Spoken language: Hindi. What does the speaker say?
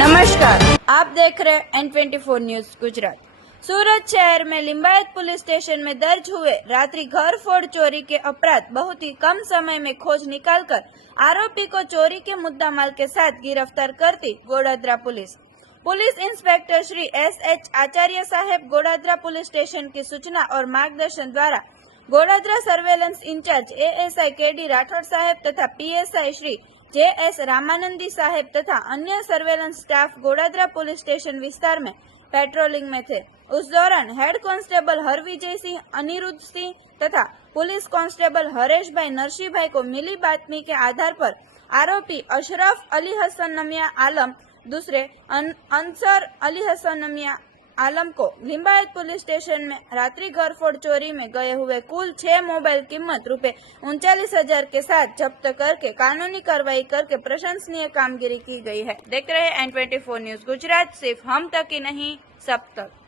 नमस्कार, आप देख रहे हैं N24 न्यूज गुजरात। सूरत शहर में लिंबायत पुलिस स्टेशन में दर्ज हुए रात्रि घर फोड़ चोरी के अपराध बहुत ही कम समय में खोज निकालकर आरोपी को चोरी के मुद्दा माल के साथ गिरफ्तार करती Godadara police inspector Shri S.H. Acharya saheb Godadara police station की सूचना और मार्गदर्शन द्वारा Godadara surveillance incharge ASI KD Rathod saheb तथा PSI श्री JS रामानंदी साहेब तथा अन्य surveillance staff Godadara police station विस्तार में पेट्रोलिंग में थे। उस दौरान हेड कांस्टेबल हरविजय सिंह, अनिरुद्ध सिंह तथा पुलिस कांस्टेबल हरेश भाई नरसिंह भाई को मिली बातमी के आधार पर आरोपी अशरफ अली हसन नमिया आलम दूसरे अंसर अली हसन नमिया आलम को लिंबायत पुलिस स्टेशन में रात्रि घरफोड़ चोरी में गए हुए कुल 6 मोबाइल कीमत ₹39,000 के साथ जब्त करके कानूनी कार्रवाई करके प्रशंसनीय कामगिरी की गई है। देख रहे हैं N24 न्यूज गुजरात, सिर्फ हम तक ही नहीं सब तक।